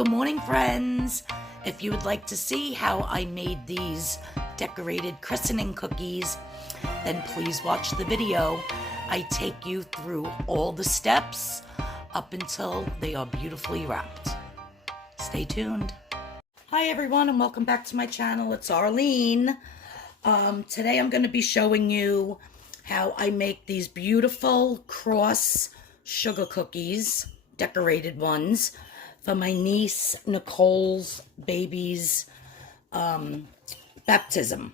Good morning, friends. If you would like to see how I made these decorated christening cookies, then please watch the video. I take you through all the steps up until they are beautifully wrapped. Stay tuned. Hi everyone, and welcome back to my channel. It's Arlene. Today I'm going to be showing you how I make these beautiful cross sugar cookies, decorated ones, for my niece Nicole's baby's baptism.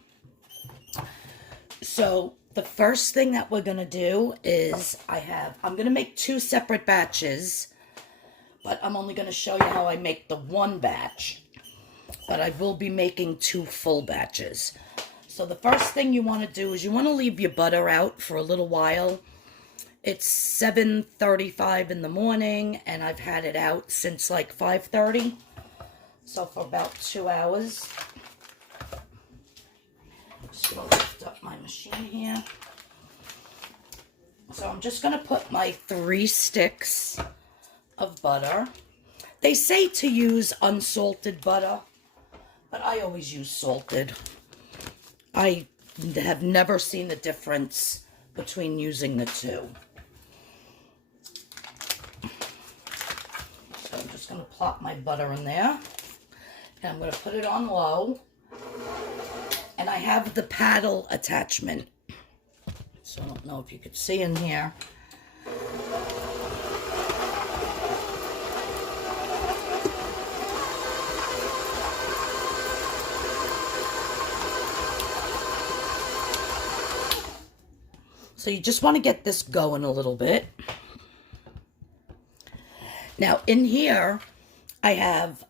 So the first thing that we're going to do is I'm going to make two separate batches, but I'm only going to show you how I make the one batch, but I will be making two full batches. So the first thing you want to do is you want to leave your butter out for a little while. It's 7:35 in the morning, and I've had it out since like 5:30, so for about 2 hours. Just going to lift up my machine here. So I'm just going to put my 3 sticks of butter. They say to use unsalted butter, but I always use salted. I have never seen the difference between using the two. So I'm just going to plop my butter in there, and I'm going to put it on low, and I have the paddle attachment, so I don't know if you could see in here. So you just want to get this going a little bit. Now in here, I have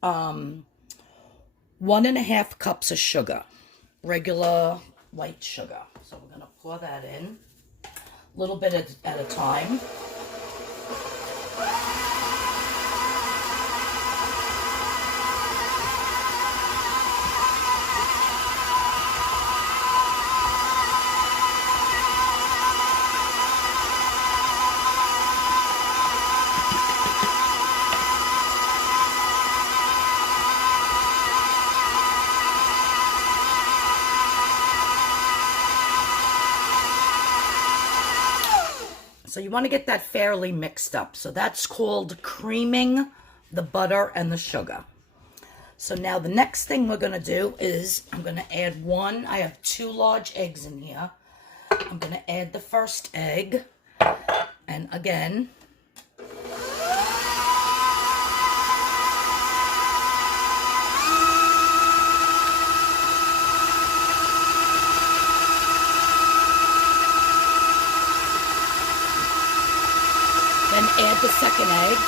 1.5 cups of sugar, regular white sugar. So we're going to pour that in, a little bit at a time. So you want to get that fairly mixed up. So that's called creaming the butter and the sugar. So now the next thing we're going to do is I'm going to add I have 2 large eggs in here. I'm going to add the first egg. And again, then add the second egg.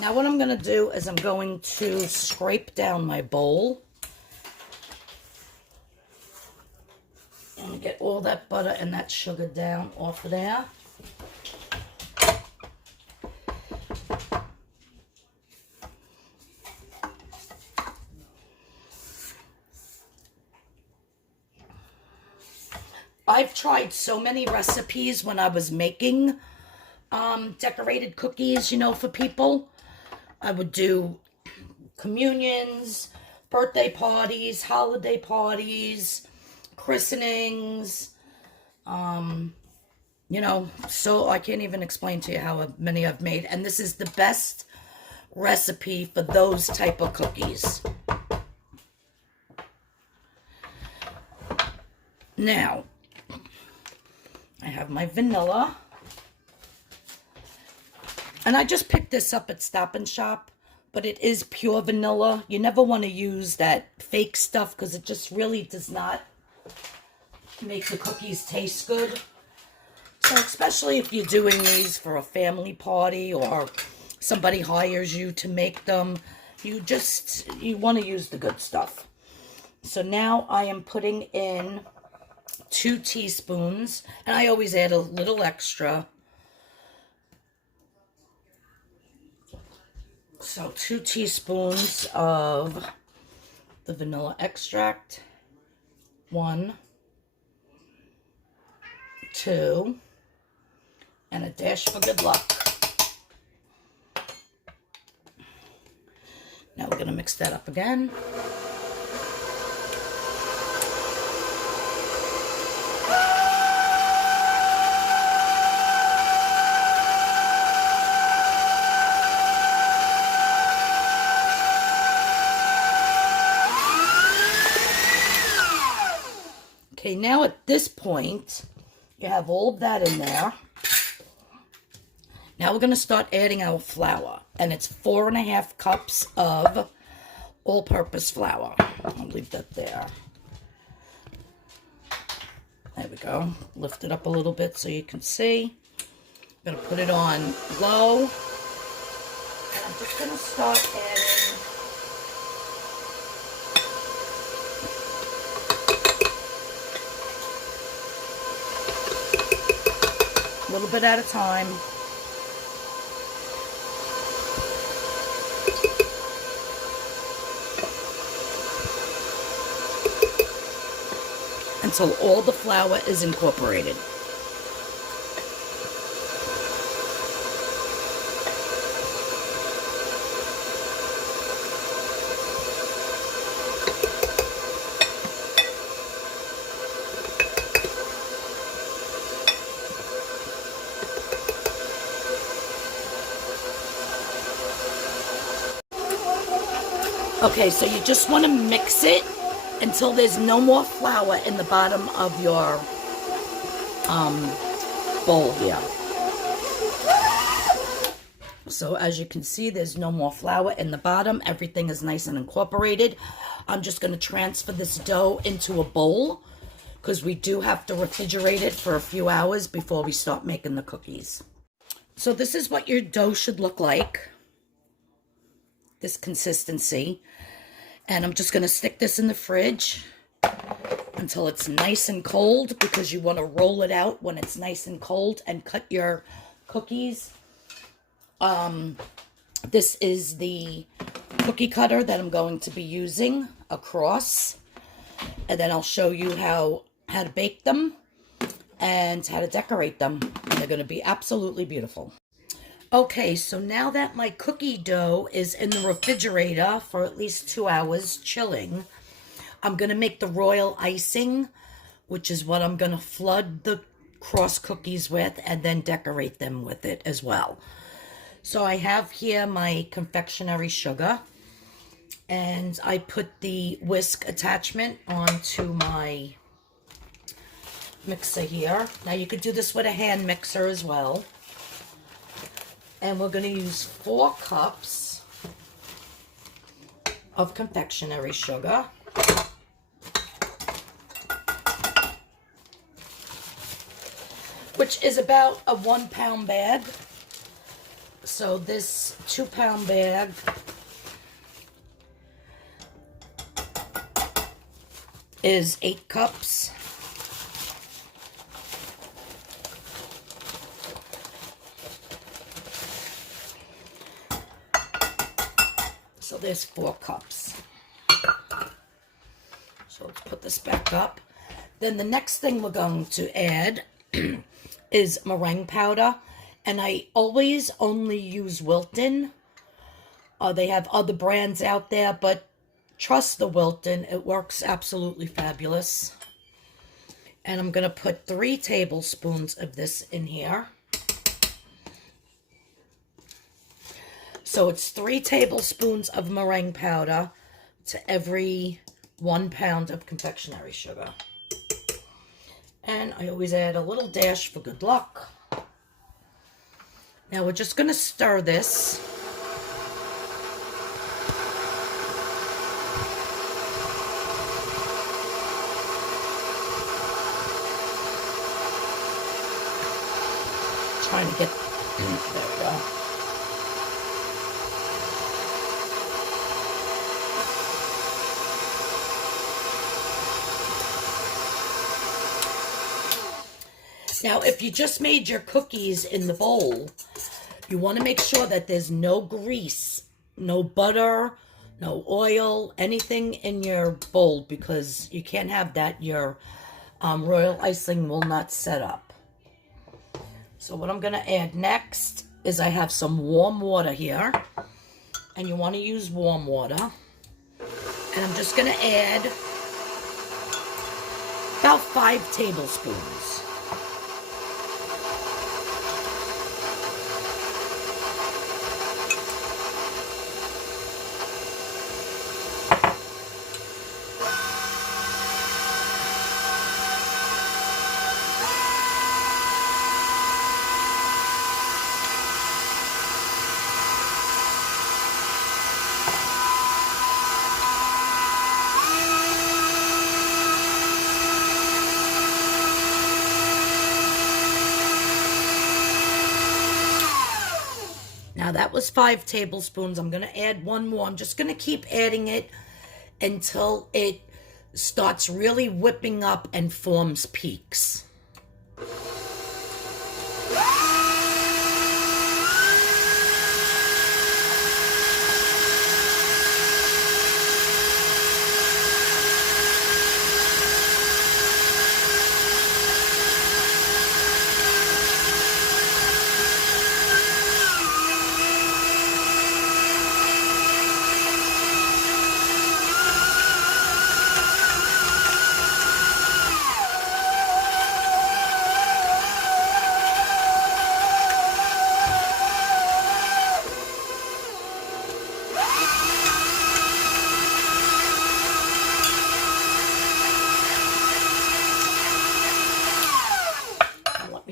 Now what I'm going to do is I'm going to scrape down my bowl and get all that butter and that sugar down off of there. I've tried so many recipes when I was making decorated cookies, for people. I would do communions, birthday parties, holiday parties, christenings, so I can't even explain to you how many I've made. And this is the best recipe for those type of cookies. Now, I have my vanilla, and I just picked this up at Stop and Shop, but it is pure vanilla. You never want to use that fake stuff because it just really does not make the cookies taste good. So especially if you're doing these for a family party or somebody hires you to make them, you want to use the good stuff. So now I am putting in 2 teaspoons, and I always add a little extra. So 2 teaspoons of the vanilla extract, 1, 2, and a dash for good luck. Now we're going to mix that up again. Okay, now at this point, you have all of that in there. Now we're going to start adding our flour. And it's 4.5 cups of all-purpose flour. I'll leave that there. There we go. Lift it up a little bit so you can see. I'm going to put it on low. And I'm just going to start adding a little bit at a time. Until all the flour is incorporated. Okay, so you just want to mix it until there's no more flour in the bottom of your bowl here. So as you can see, there's no more flour in the bottom. Everything is nice and incorporated. I'm just going to transfer this dough into a bowl because we do have to refrigerate it for a few hours before we start making the cookies. So this is what your dough should look like. This consistency. And I'm just going to stick this in the fridge until it's nice and cold, because you want to roll it out when it's nice and cold and cut your cookies. This is the cookie cutter that I'm going to be using across. And then I'll show you how to bake them and how to decorate them. And they're going to be absolutely beautiful. Okay, so now that my cookie dough is in the refrigerator for at least 2 hours chilling, I'm going to make the royal icing, which is what I'm going to flood the cross cookies with and then decorate them with it as well. So I have here my confectionery sugar, and I put the whisk attachment onto my mixer here. Now you could do this with a hand mixer as well. And we're going to use 4 cups of confectionery sugar. Which is about a 1-pound bag. So this 2-pound bag is 8 cups. So there's 4 cups. So let's put this back up. Then the next thing we're going to add is meringue powder. And I always only use Wilton. They have other brands out there, but trust the Wilton. It works absolutely fabulous. And I'm going to put 3 tablespoons of this in here. So it's 3 tablespoons of meringue powder to every 1 pound of confectionery sugar. And I always add a little dash for good luck. Now we're just going to stir this. Trying to get, there we go. Now, if you just made your cookies in the bowl, you want to make sure that there's no grease, no butter, no oil, anything in your bowl, because you can't have that. Your royal icing will not set up. So what I'm going to add next is I have some warm water here. And you want to use warm water. And I'm just going to add about 5 tablespoons. Now that was 5 tablespoons. I'm going to add one more. I'm just going to keep adding it until it starts really whipping up and forms peaks.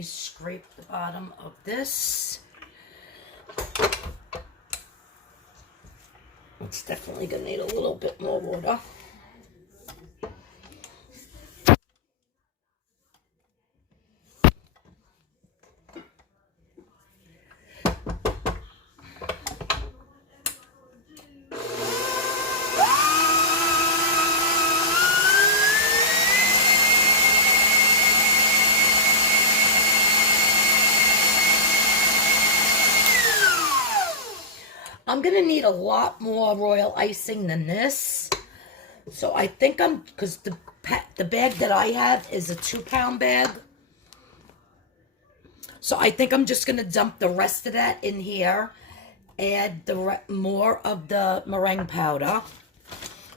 Scrape the bottom of this. It's definitely going to need a little bit more water. I'm going to need a lot more royal icing than this. So I think because the bag that I have is a 2-pound bag. So I think I'm just going to dump the rest of that in here. Add the more of the meringue powder.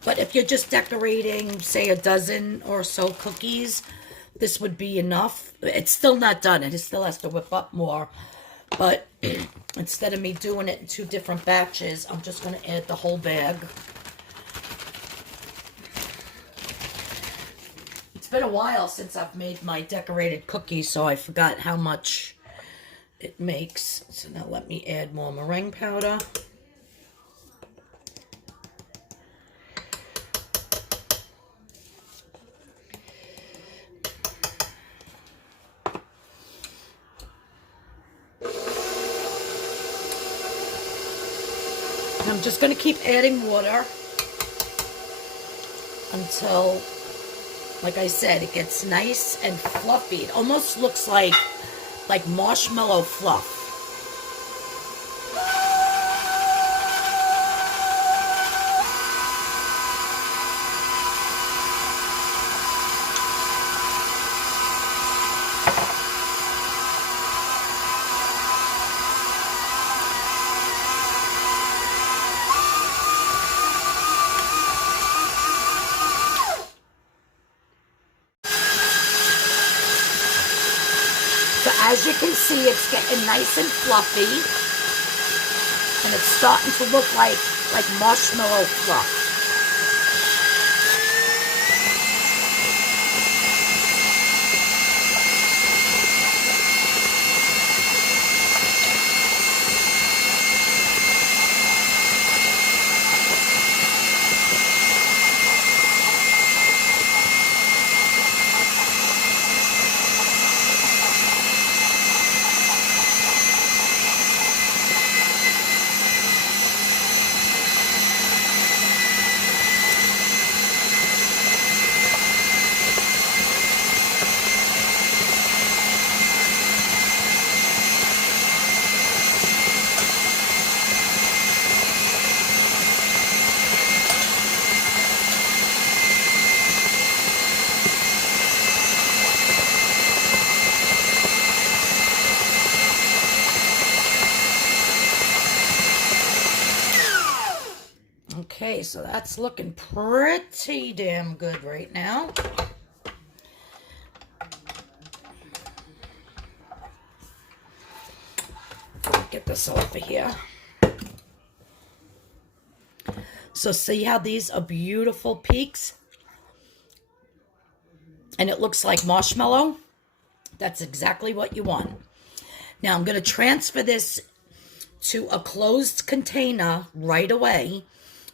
But if you're just decorating, say, a dozen or so cookies, this would be enough. It's still not done. It still has to whip up more. But instead of me doing it in 2 different batches, I'm just going to add the whole bag. It's been a while since I've made my decorated cookies, so I forgot how much it makes. So now let me add more meringue powder. I'm just going to keep adding water until, like I said, it gets nice and fluffy. It almost looks like marshmallow fluff. So as you can see, it's getting nice and fluffy, and it's starting to look like marshmallow fluff. Okay, so that's looking pretty damn good right now. Get this over here. So see how these are beautiful peaks? And it looks like marshmallow. That's exactly what you want. Now I'm going to transfer this to a closed container right away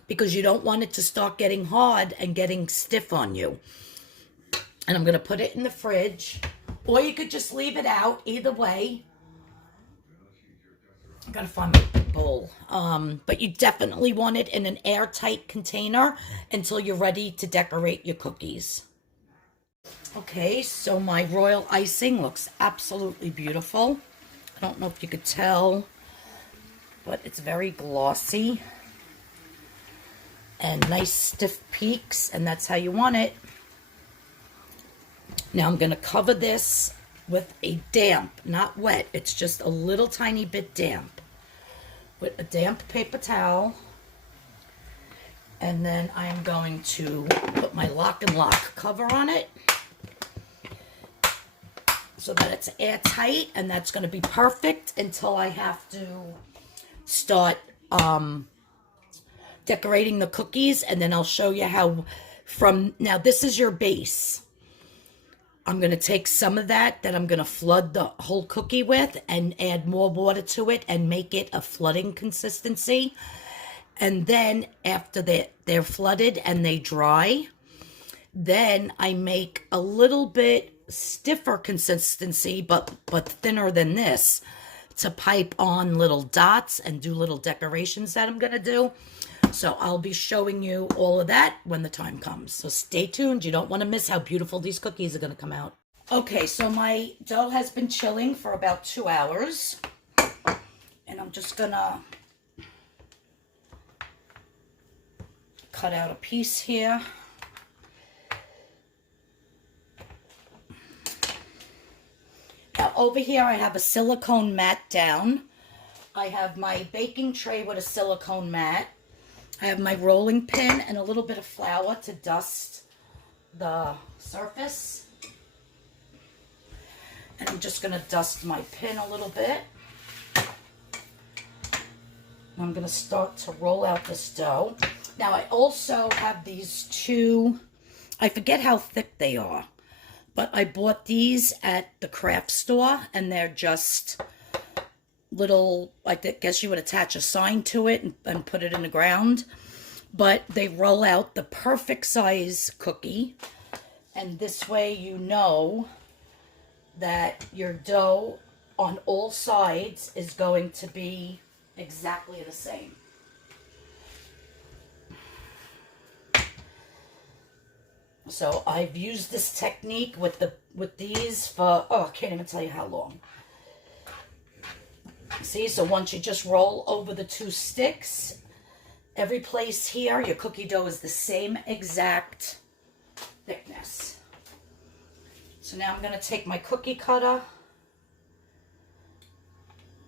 because you don't want it to start getting hard and getting stiff on you. And I'm going to put it in the fridge, or you could just leave it out. Either way. I gotta find my big bowl. But you definitely want it in an airtight container until you're ready to decorate your cookies. Okay, so my royal icing looks absolutely beautiful. I don't know if you could tell, but it's very glossy and nice stiff peaks, and that's how you want it. Now I'm gonna cover this with a damp, not wet, it's just a little tiny bit damp, with a damp paper towel. And then I'm going to put my lock and lock cover on it so that it's airtight, and that's going to be perfect until I have to start decorating the cookies. And then I'll show you how now this is your base. I'm going to take some of that I'm going to flood the whole cookie with and add more water to it and make it a flooding consistency. And then after they're flooded and they dry, then I make a little bit stiffer consistency, but thinner than this, to pipe on little dots and do little decorations that I'm going to do. So I'll be showing you all of that when the time comes. So stay tuned. You don't want to miss how beautiful these cookies are going to come out. Okay, so my dough has been chilling for about 2 hours. And I'm just going to cut out a piece here. Now over here I have a silicone mat down. I have my baking tray with a silicone mat. I have my rolling pin and a little bit of flour to dust the surface. And I'm just going to dust my pin a little bit. I'm going to start to roll out this dough. Now I also have these two, I forget how thick they are, but I bought these at the craft store, and they're just little, I guess you would attach a sign to it and put it in the ground. But they roll out the perfect size cookie. And this way you know that your dough on all sides is going to be exactly the same. So I've used this technique with these for, I can't even tell you how long. See, so once you just roll over the two sticks, every place here, your cookie dough is the same exact thickness. So now I'm going to take my cookie cutter,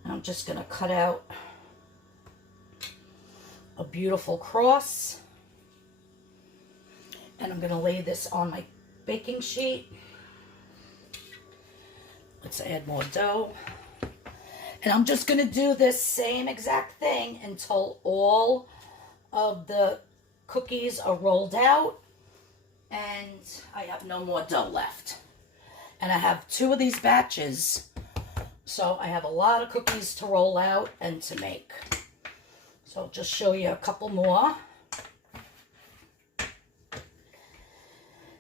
and I'm just going to cut out a beautiful cross. And I'm going to lay this on my baking sheet. Let's add more dough. And I'm just going to do this same exact thing until all of the cookies are rolled out and I have no more dough left. And I have 2 of these batches, so I have a lot of cookies to roll out and to make. So I'll just show you a couple more.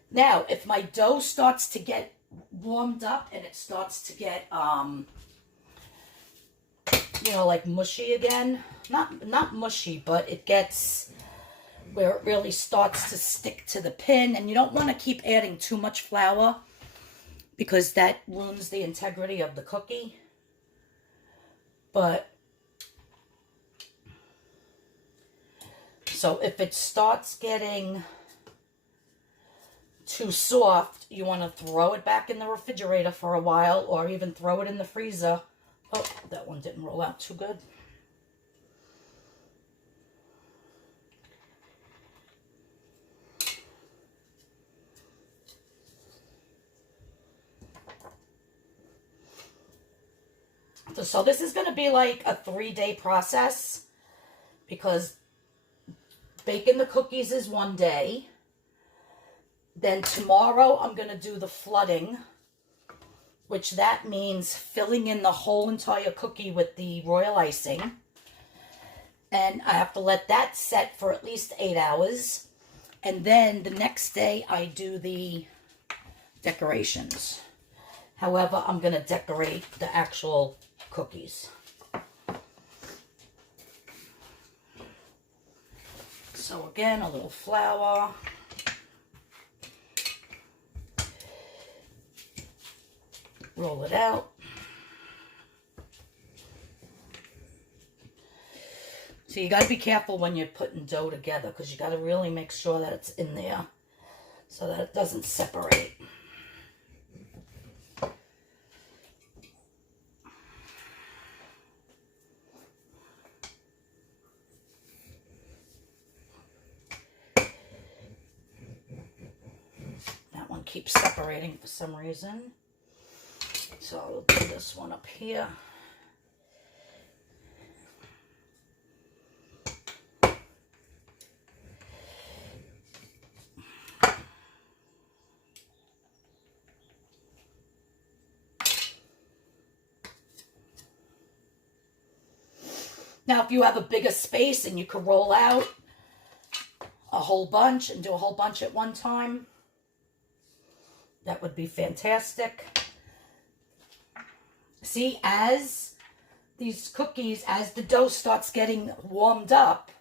Now, if my dough starts to get warmed up and it starts to get, you know, like mushy again, not mushy, but it gets where it really starts to stick to the pin, and you don't want to keep adding too much flour because that ruins the integrity of the cookie. But so if it starts getting too soft, you want to throw it back in the refrigerator for a while, or even throw it in the freezer. Oh, that one didn't roll out too good. So this is going to be like a 3-day process, because baking the cookies is one day. Then tomorrow I'm going to do the flooding, which that means filling in the whole entire cookie with the royal icing. And I have to let that set for at least 8 hours. And then the next day I do the decorations. However, I'm going to decorate the actual cookies. So again, a little flour. Roll it out. So you got to be careful when you're putting dough together, because you got to really make sure that it's in there so that it doesn't separate. That one keeps separating for some reason. So I'll do this one up here. Now, if you have a bigger space and you could roll out a whole bunch and do a whole bunch at one time, that would be fantastic. See, as these cookies, as the dough starts getting warmed up,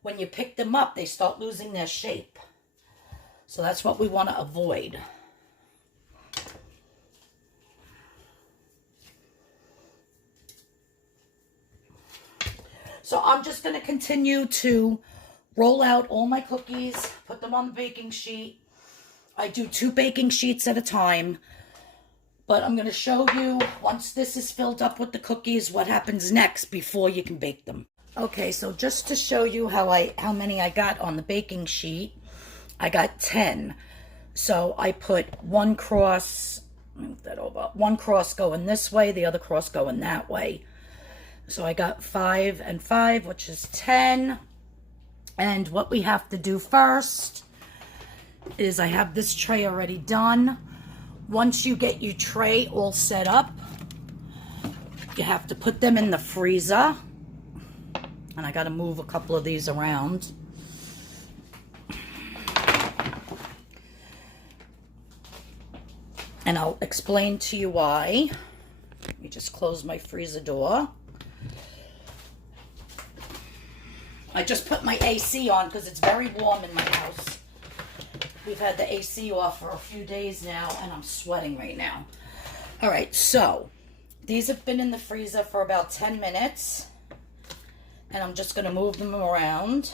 when you pick them up, they start losing their shape. So that's what we want to avoid. So I'm just going to continue to roll out all my cookies, put them on the baking sheet. I do 2 baking sheets at a time. But I'm going to show you, once this is filled up with the cookies, what happens next before you can bake them. Okay, so just to show you how many I got on the baking sheet, I got 10. So I put one cross, move that over, one cross going this way, the other cross going that way. So I got 5 and 5, which is 10. And what we have to do first is I have this tray already done. Once you get your tray all set up, you have to put them in the freezer. And I got to move a couple of these around. And I'll explain to you why. Let me just close my freezer door. I just put my AC on because it's very warm in my house. We've had the AC off for a few days now, and I'm sweating right now. All right, so these have been in the freezer for about 10 minutes, and I'm just going to move them around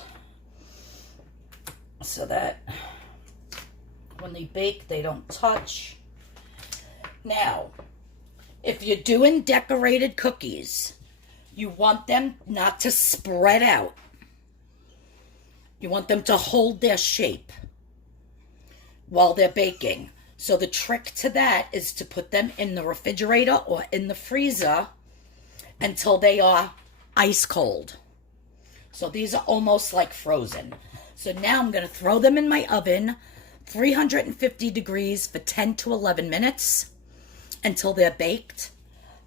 so that when they bake, they don't touch. Now, if you're doing decorated cookies, you want them not to spread out. You want them to hold their shape while they're baking. So the trick to that is to put them in the refrigerator or in the freezer until they are ice cold. So these are almost like frozen. So now I'm going to throw them in my oven, 350 degrees for 10 to 11 minutes until they're baked.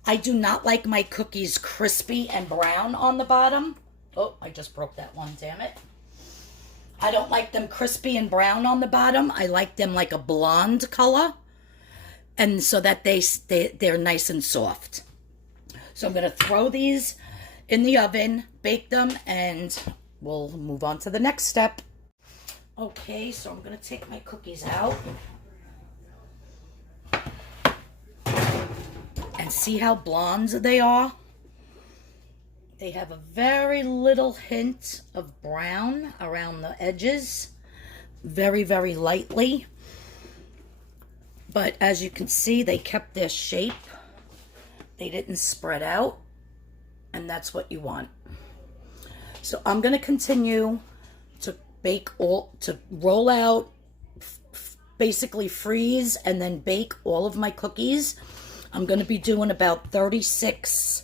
I do not like my cookies crispy and brown on the bottom. Oh, I just broke that one, damn it. I don't like them crispy and brown on the bottom. I like them like a blonde color, and so that they're nice and soft. So I'm going to throw these in the oven, bake them, and we'll move on to the next step. Okay, so I'm going to take my cookies out and see how blonde they are. They have a very little hint of brown around the edges, very, very lightly. But as you can see, they kept their shape. They didn't spread out, and that's what you want. So I'm going to continue to to roll out, basically freeze, and then bake all of my cookies I'm going to be doing about 36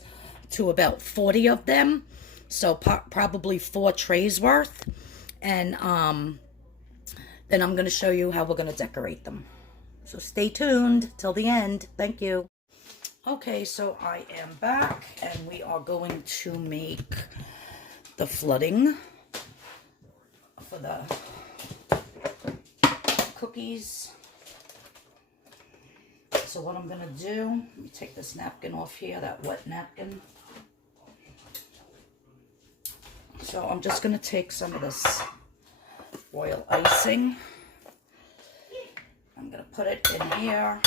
to about 40 of them. So probably 4 trays worth. And then I'm going to show you how we're going to decorate them. So stay tuned till the end. Thank you. Okay, so I am back and we are going to make the flooding for the cookies. So what I'm going to do, let me take this napkin off here, that wet napkin. So I'm just going to take some of this royal icing. I'm going to put it in here.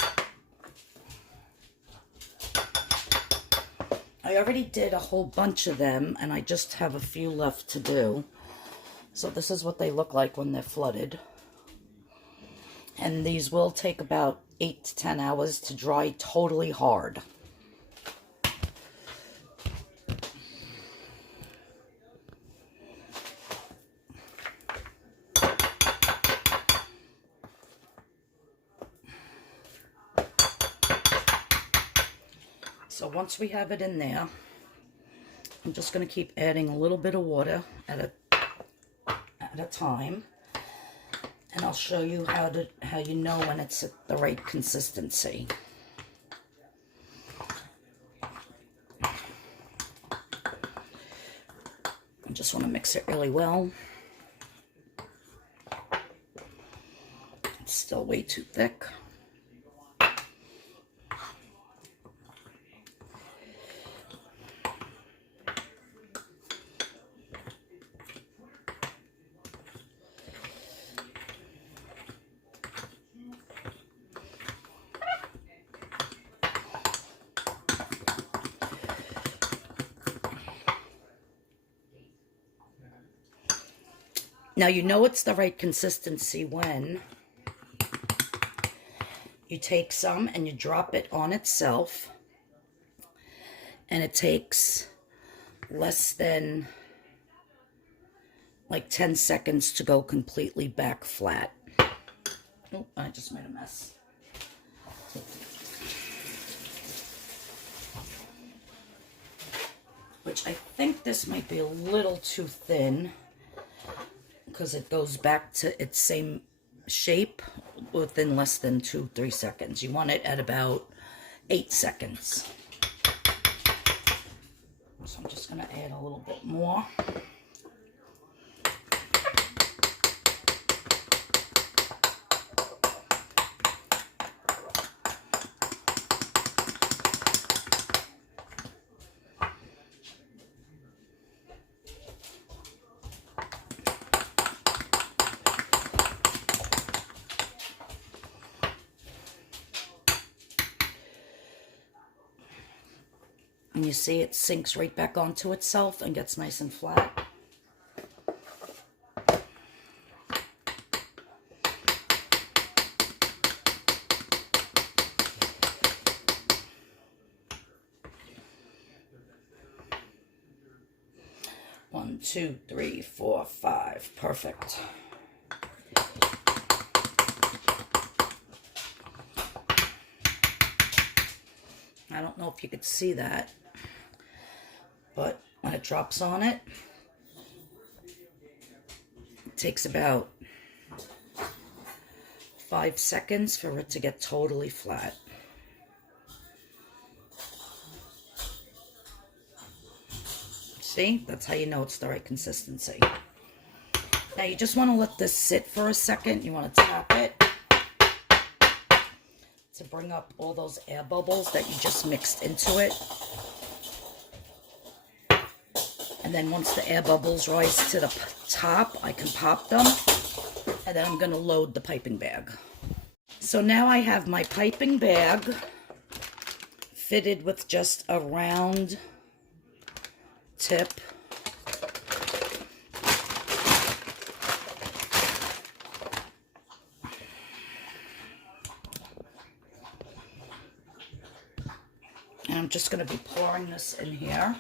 I already did a whole bunch of them and I just have a few left to do. So this is what they look like when they're flooded. And these will take about 8 to 10 hours to dry totally hard. So once we have it in there, I'm just going to keep adding a little bit of water at a time. And I'll show you how you know when it's at the right consistency. I just want to mix it really well. It's still way too thick. Now you know it's the right consistency when you take some and you drop it on itself and it takes less than like 10 seconds to go completely back flat. Oh, I just made a mess. Which I think this might be a little too thin, because it goes back to its same shape within less than 2-3 seconds. You want it at about 8 seconds. So I'm just going to add a little bit more. And you see it sinks right back onto itself and gets nice and flat. One, two, three, four, five. Perfect. I don't know if you could see that, but when it drops on it, it takes about 5 seconds for it to get totally flat. See? That's how you know it's the right consistency. Now you just want to let this sit for a second. You want to tap it to bring up all those air bubbles that you just mixed into it. And then once the air bubbles rise to the top, I can pop them. And then I'm going to load the piping bag. So now I have my piping bag fitted with just a round tip. And I'm just going to be pouring this in here.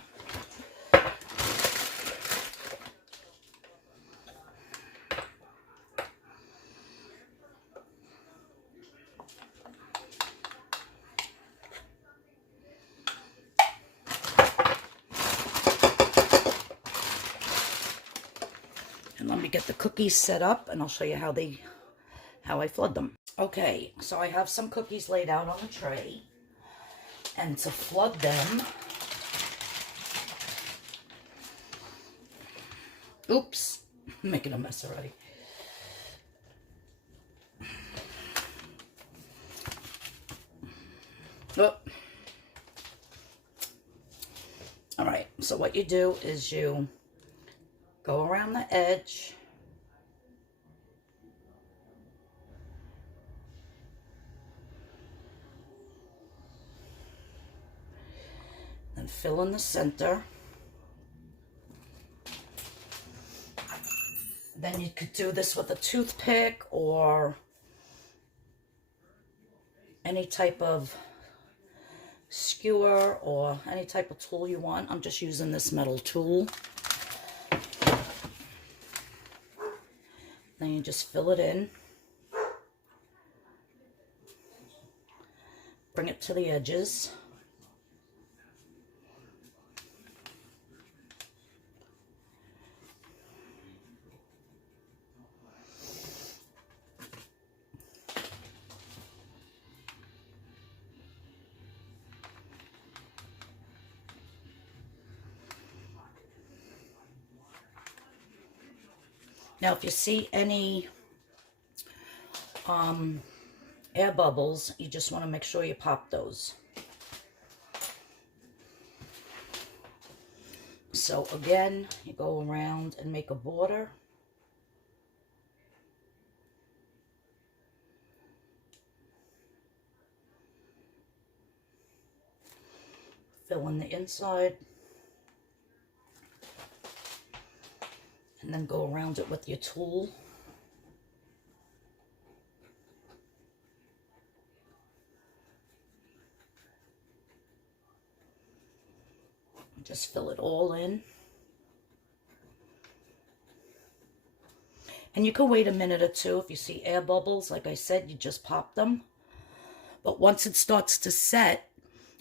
And let me get the cookies set up and I'll show you how I flood them. Okay, so I have some cookies laid out on the tray. And to flood them, oops, I'm making a mess already. Oh. All right, so what you do is you go around the edge. And fill in the center. Then you could do this with a toothpick or any type of skewer or any type of tool you want. I'm just using this metal tool. Then you just fill it in. Bring it to the edges. Now, if you see any air bubbles, you just want to make sure you pop those. So again, you go around and make a border. Fill in the inside. And then go around it with your tool. Just fill it all in. And you can wait a minute or two. If you see air bubbles, like I said, you just pop them. But once it starts to set,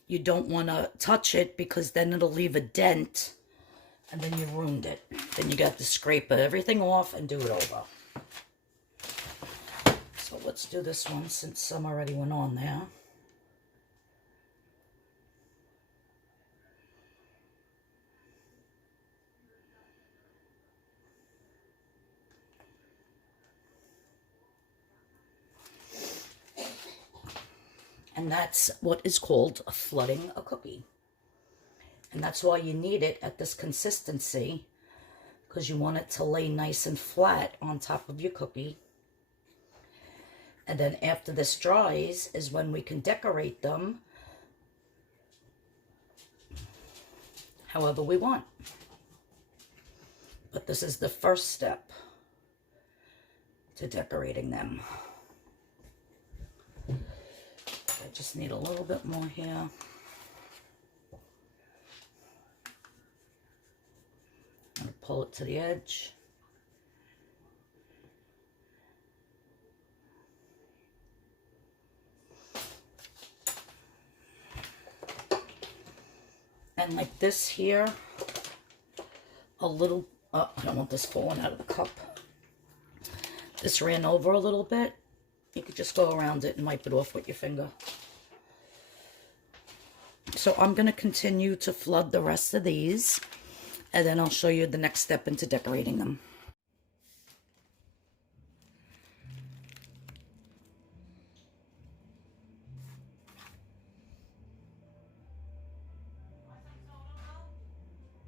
you don't want to touch it because then it'll leave a dent. And then you ruined it. Then you got to scrape everything off and do it over. So let's do this one since some already went on there. And that's what is called flooding a cookie. And that's why you need it at this consistency, because you want it to lay nice and flat on top of your cookie. And then after this dries is when we can decorate them however we want. But this is the first step to decorating them. I just need a little bit more here. Pull it to the edge. And like this here, a little, I don't want this falling out of the cup. This ran over a little bit. You could just go around it and wipe it off with your finger. So I'm going to continue to flood the rest of these. And then I'll show you the next step into decorating them.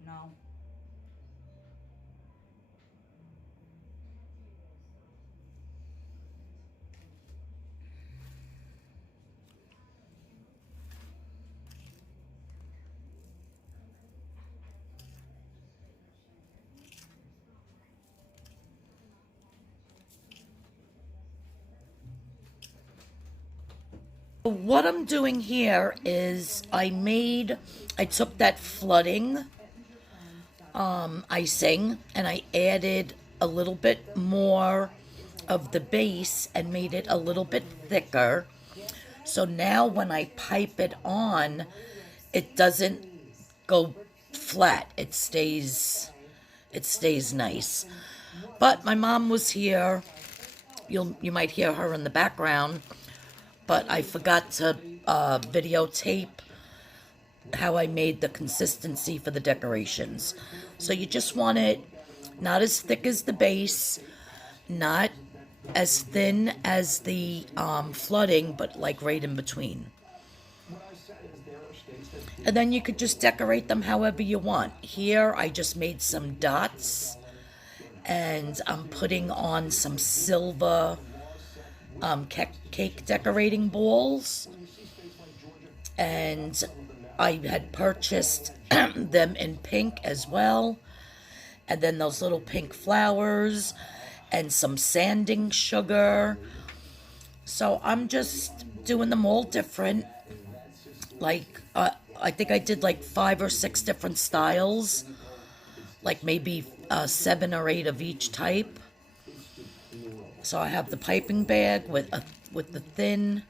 No. What I'm doing here is I took that flooding icing and I added a little bit more of the base and made it a little bit thicker. So now when I pipe it on, it doesn't go flat. It stays nice. But my mom was here. You might hear her in the background. But I forgot to videotape how I made the consistency for the decorations. So you just want it not as thick as the base, not as thin as the flooding, but like right in between. And then you could just decorate them however you want. Here I just made some dots, and I'm putting on some silver cake decorating balls. And I had purchased them in pink as well. And then those little pink flowers and some sanding sugar. So I'm just doing them all different. Like, I think I did like 5 or 6 different styles. Like maybe 7 or 8 of each type. So I have the piping bag with the thin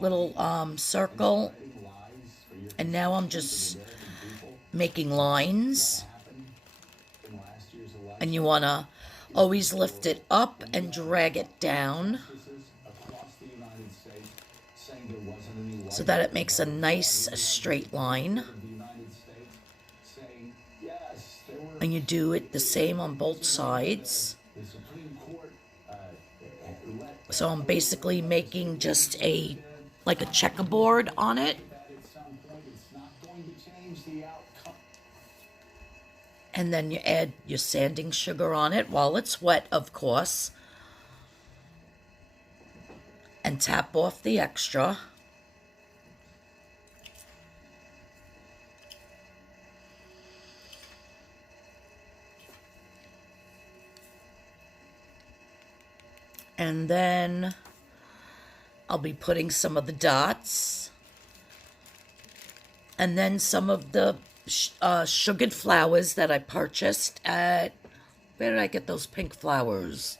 little circle. And now I'm just making lines. And you want to always lift it up and drag it down so that it makes a nice straight line. And you do it the same on both sides. So I'm basically making just like a checkerboard on it. And then you add your sanding sugar on it while it's wet, of course. And tap off the extra. And then I'll be putting some of the dots. And then some of the sugared flowers that I purchased at... Where did I get those pink flowers?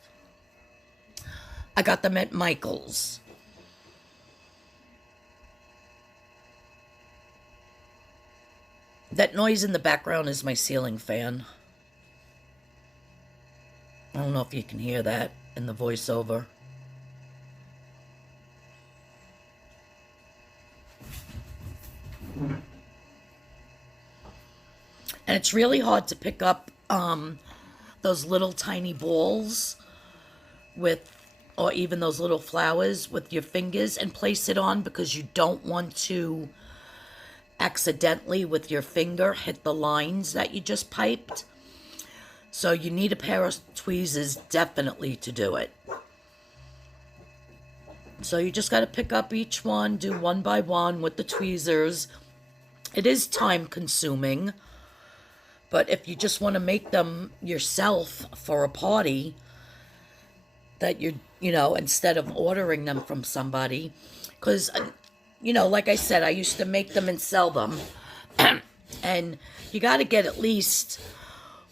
I got them at Michael's. That noise in the background is my ceiling fan. I don't know if you can hear that in the voiceover. And it's really hard to pick up those little tiny balls or even those little flowers with your fingers and place it on, because you don't want to accidentally with your finger hit the lines that you just piped. So you need a pair of tweezers definitely to do it. So you just got to pick up each one, do one by one with the tweezers. It is time consuming, but if you just want to make them yourself for a party, that instead of ordering them from somebody, because, like I said, I used to make them and sell them, and you got to get at least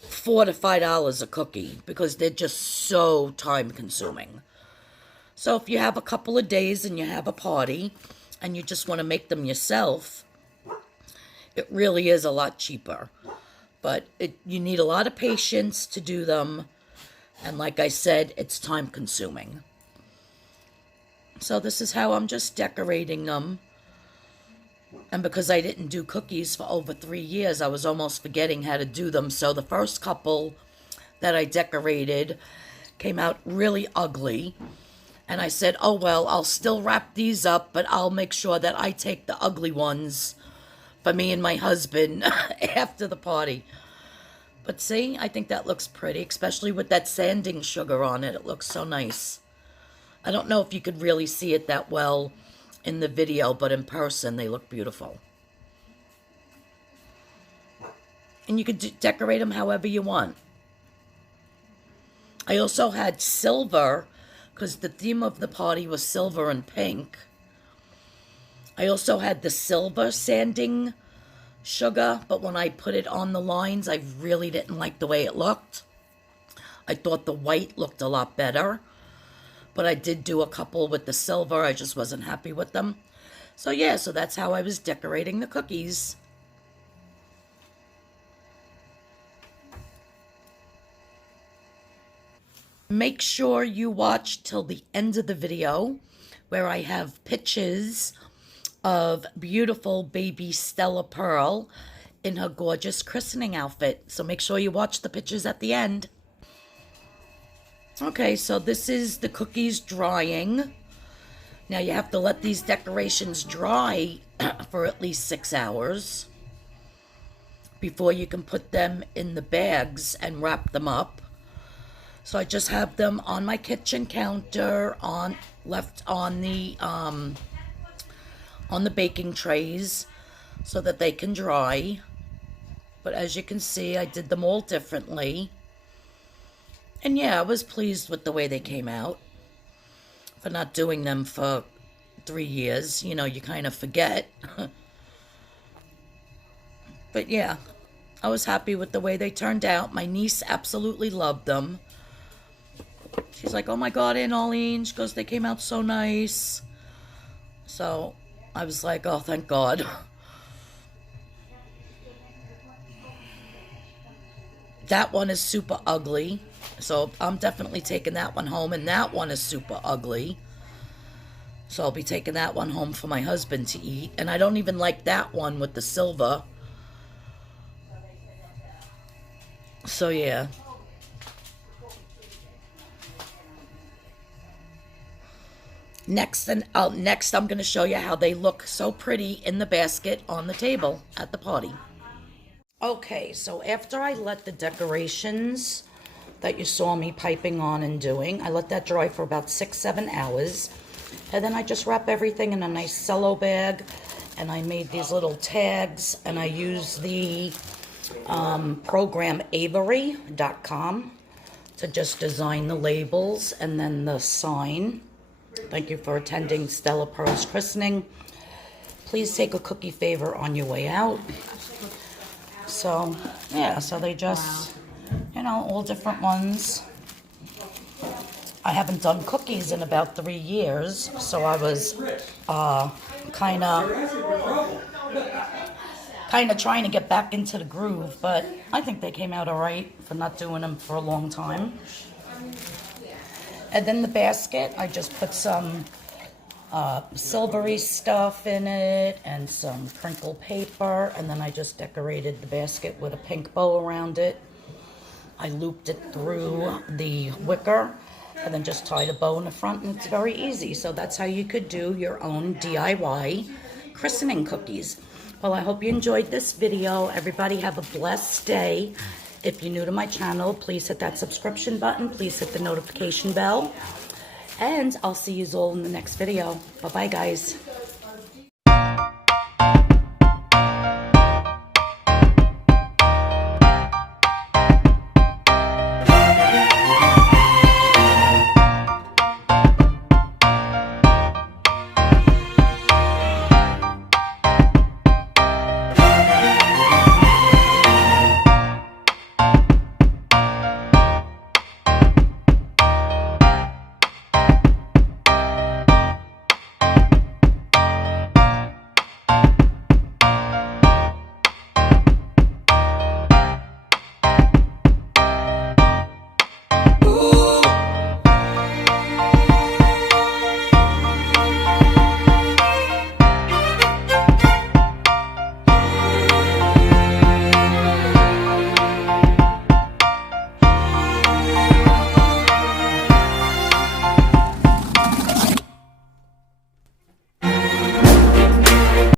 $4 to $5 a cookie, because they're just so time consuming. So if you have a couple of days and you have a party and you just want to make them yourself, it really is a lot cheaper. But you need a lot of patience to do them. And like I said, it's time consuming. So this is how I'm just decorating them. And because I didn't do cookies for over 3 years, I was almost forgetting how to do them. So the first couple that I decorated came out really ugly. And I said, oh, well, I'll still wrap these up, but I'll make sure that I take the ugly ones for me and my husband after the party. But see, I think that looks pretty, especially with that sanding sugar on it. It looks so nice. I don't know if you could really see it that well in the video, but in person, they look beautiful. And you could decorate them however you want. I also had silver, because the theme of the party was silver and pink. I also had the silver sanding sugar, but when I put it on the lines, I really didn't like the way it looked. I thought the white looked a lot better, but I did do a couple with the silver. I just wasn't happy with them. So yeah, so that's how I was decorating the cookies. Make sure you watch till the end of the video where I have pictures of beautiful baby Stella Pearl in her gorgeous christening outfit. So make sure you watch the pictures at the end. Okay, so this is the cookies drying. Now you have to let these decorations dry for at least 6 hours before you can put them in the bags and wrap them up. So I just have them on my kitchen counter, left on the baking trays so that they can dry. But as you can see, I did them all differently. And yeah, I was pleased with the way they came out. For not doing them for 3 years, you know, you kind of forget. But yeah, I was happy with the way they turned out. My niece absolutely loved them. She's like, oh my God, Aunt Arlene. She goes, they came out so nice. So I was like, oh, thank God. That one is super ugly. So I'm definitely taking that one home. And that one is super ugly. So I'll be taking that one home for my husband to eat. And I don't even like that one with the silver. So yeah. Next, I'm going to show you how they look so pretty in the basket on the table at the party. Okay, so after I let the decorations that you saw me piping on and doing, I let that dry for about 6-7 hours. And then I just wrap everything in a nice cello bag. And I made these little tags. And I used the program Avery.com to just design the labels and then the sign. Thank you for attending Stella Pearl's christening. Please take a cookie favor on your way out. So, yeah, so they just, you know, all different ones. I haven't done cookies in about 3 years, so I was kind of trying to get back into the groove, but I think they came out all right for not doing them for a long time. And then the basket, I just put some silvery stuff in it and some crinkle paper, and then I just decorated the basket with a pink bow around it. I looped it through the wicker and then just tied a bow in the front, and it's very easy. So that's how you could do your own DIY christening cookies. Well, I hope you enjoyed this video. Everybody have a blessed day. If you're new to my channel, please hit that subscription button. Please hit the notification bell. And I'll see you all in the next video. Bye-bye, guys.